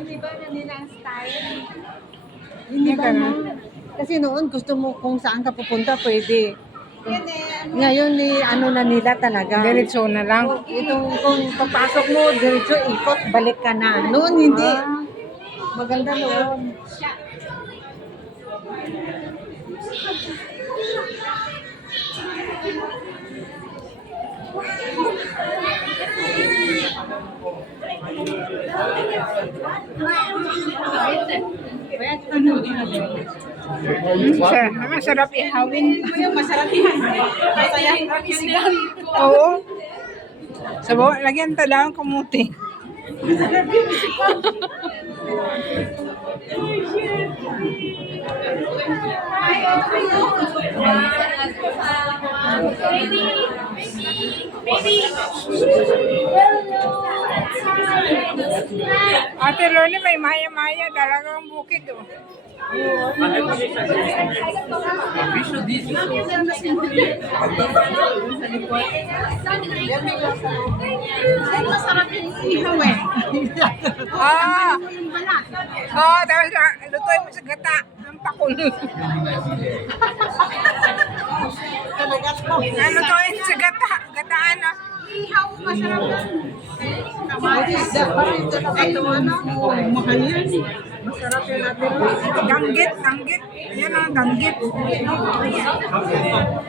Hindi ba na nila ang style? Hindi ba, ka na? no? Kasi noon gusto mo kung saan ka pupunta, pwede. Yan eh, ano? Ngayon ni ano na nila talaga. Diretso na lang. Itong kung papasok mo, diretso ikot, balik ka na. Noon hindi. Ah. Maganda noon. Masarap ihawin. Masarap yan. Masaya. Isigang. Oo. Sabaw, lagyan talagang kamuti. Ate Lorne, may maya-maya talagang bukid. Oh. Masarap yung ihaw eh. Ah! Yung balat. Oo, tapos lutuin mo sa gata ng pakulo. Lutuin sa gata. Gataan na. Ihaw, masarap yan. Mahal yan. Masarap yun natin. Danggit. Ayan o, danggit.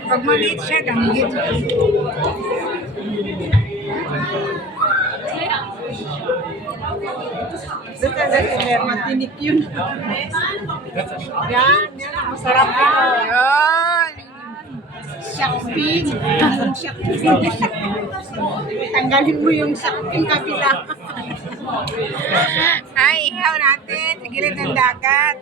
Pag maliit siya, danggit. Matinik yun. Yan, ang masarap yun. Ayan. Shakpin. Shakpin. Tanggalin mo yung shakpin kabila. Ay, ihaw natin sa gilid ng dagat.